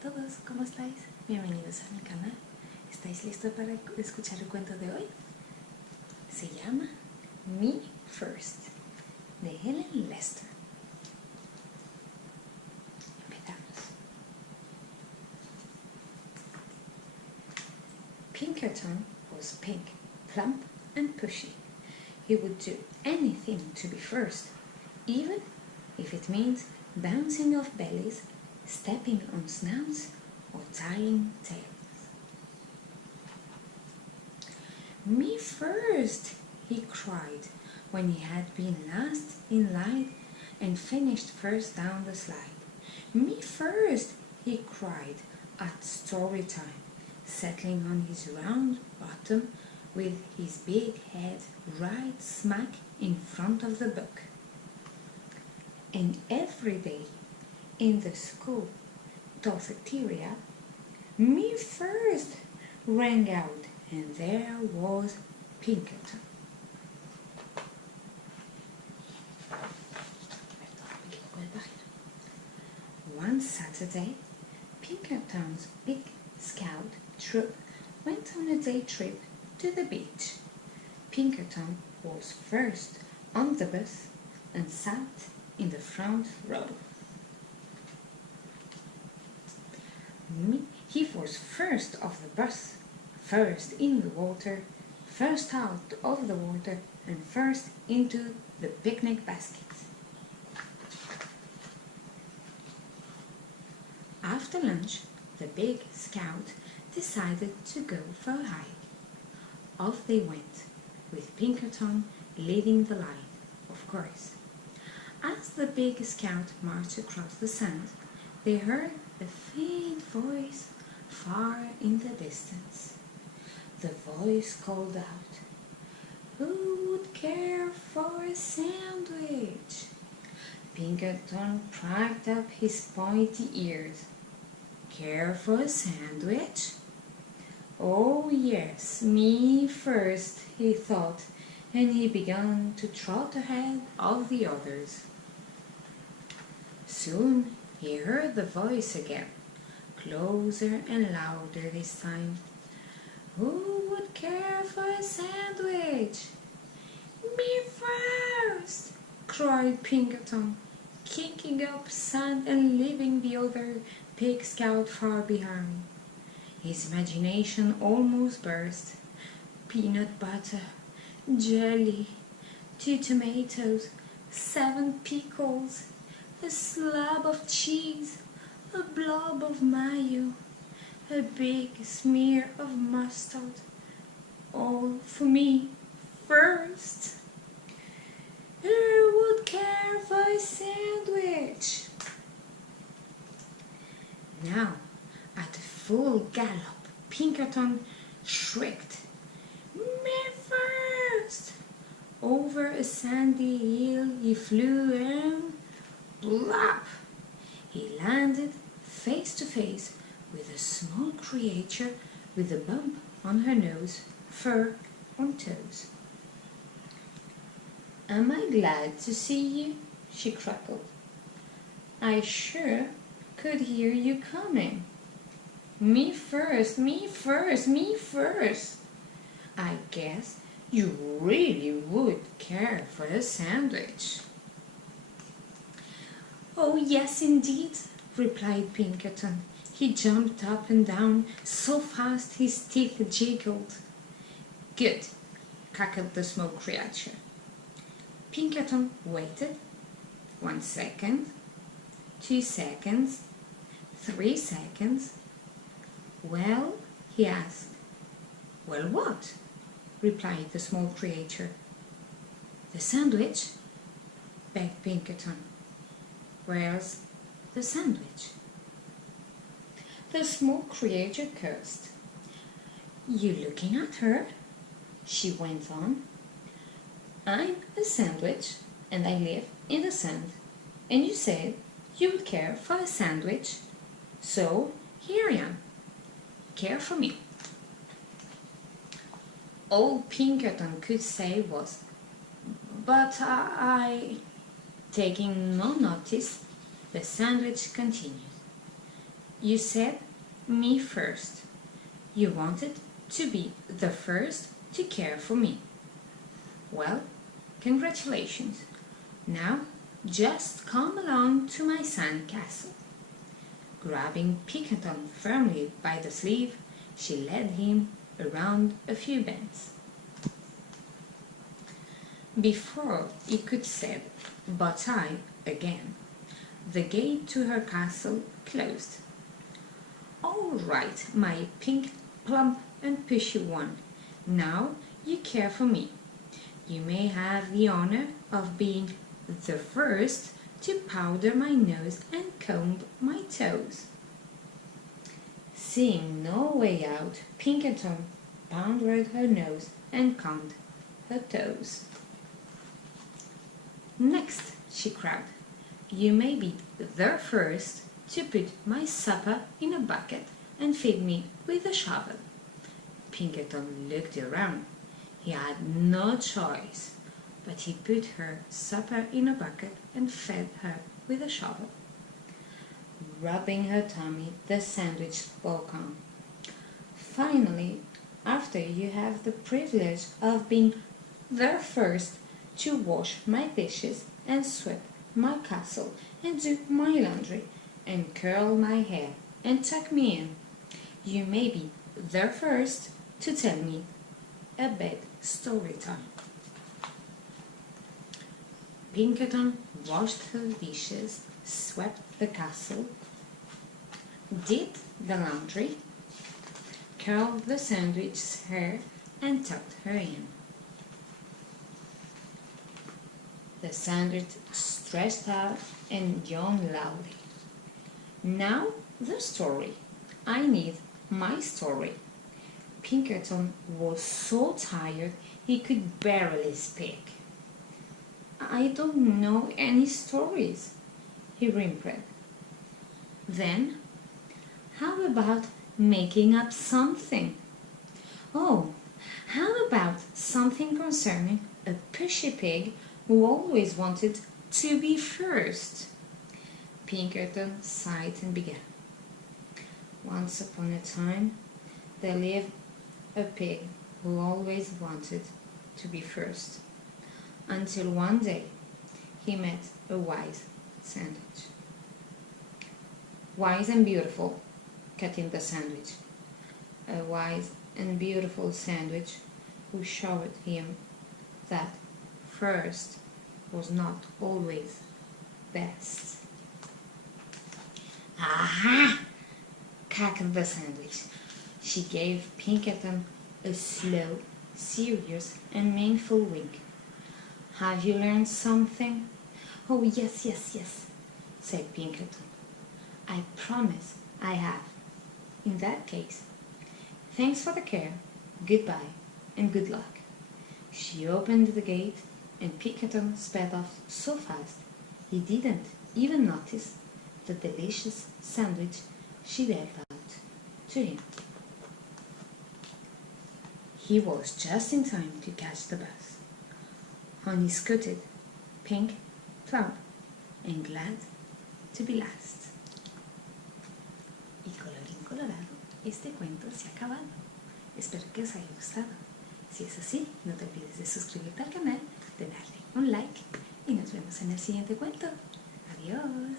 todos, ¿cómo estáis? Bienvenidos a mi canal. ¿Estáis listos para escuchar el cuento de hoy? Se llama Me First, de Helen Lester. Empezamos. Pinkerton was pink, plump and pushy. He would do anything to be first, even if it means bouncing off bellies, stepping on snouts, or tying tails. "Me first!" he cried when he had been last in line and finished first down the slide. "Me first!" he cried at story time, settling on his round bottom with his big head right smack in front of the book. And every day in the school cafeteria, "Me first!" rang out, and there was Pinkerton. One Saturday, Pinkerton's big scout troop went on a day trip to the beach. Pinkerton was first on the bus and sat in the front row. He was first of the bus, first in the water, first out of the water, and first into the picnic basket. After lunch, the big scout decided to go for a hike. Off they went, with Pinkerton leading the line, of course. As the big scout marched across the sand, they heard a faint voice far in the distance. The voice called out, "Who would care for a sandwich?" Pinkerton pricked up his pointy ears. "Care for a sandwich? Oh yes, me first," he thought, and he began to trot ahead of the others. Soon he heard the voice again, closer and louder this time. "Who would care for a sandwich?" "Me first!" cried Pinkerton, kicking up sand and leaving the other pig scout far behind. His imagination almost burst. Peanut butter, jelly, 2 tomatoes, 7 pickles, a slab of cheese, a blob of mayo, a big smear of mustard, all for me first. Who would care for a sandwich? Now, at full gallop, Pinkerton shrieked, "Me first!" Over a sandy hill he flew and blap! He landed face to face with a small creature with a bump on her nose, fur on toes. "Am I glad to see you?" she cackled. "I sure could hear you coming. Me first, me first, me first. I guess you really would care for a sandwich." "Oh, yes, indeed," replied Pinkerton. He jumped up and down so fast his teeth jiggled. "Good," cackled the small creature. Pinkerton waited. 1 second, 2 seconds, 3 seconds. "Well?" he asked. "Well, what?" replied the small creature. "The sandwich," begged Pinkerton. "Where's the sandwich?" The small creature cursed. "You looking at her?" she went on. "I'm a sandwich, and I live in the sand, and you said you would care for a sandwich, so here I am. Care for me." All Pinkerton could say was, "But I..." Taking no notice, the sandwich continued. You said me first. You wanted to be the first to care for me. Well, congratulations. Now just come along to my sand castle. Grabbing Pinkerton firmly by the sleeve, she led him around a few bends. Before he could say "but I" again, the gate to her castle closed. "All right, my pink, plump and pushy one. Now you care for me. You may have the honor of being the first to powder my nose and comb my toes." Seeing no way out, Pinkerton powdered her nose and combed her toes. "Next," she cried, "you may be the first to put my supper in a bucket and feed me with a shovel." Pinkerton looked around. He had no choice, but he put her supper in a bucket and fed her with a shovel. Rubbing her tummy, the sandwich spoke on. "Finally, after you have the privilege of being the first to wash my dishes and sweep my castle and do my laundry and curl my hair and tuck me in, you may be the first to tell me a bed story time." Pinkerton washed her dishes, swept the castle, did the laundry, curled the sandwich's hair and tucked her in. The sandwich stretched out and yawned loudly. "Now the story. I need my story." Pinkerton was so tired he could barely speak. "I don't know any stories," he whimpered. "Then how about making up something?" "Oh, how about something concerning a pushy pig who always wanted to be first?" Pinkerton sighed and began. "Once upon a time, there lived a pig who always wanted to be first, until one day he met a wise sandwich." "Wise and beautiful," cut in the sandwich. "A wise and beautiful sandwich who showed him that first was not always best." "Aha!" cackled the sandwich. She gave Pinkerton a slow, serious and meaningful wink. "Have you learned something?" "Oh, yes, yes, yes," said Pinkerton. "I promise I have. In that case, thanks for the care, goodbye, and good luck." She opened the gate, and Pinkerton sped off so fast he didn't even notice the delicious sandwich she dealt out to him. He was just in time to catch the bus. On he scooted, pink, plump, and glad to be last. Y colorín colorado, este cuento se ha acabado. Espero que os haya gustado. Si es así, no te olvides de suscribirte al canal, de darle un like y nos vemos en el siguiente cuento. Adiós.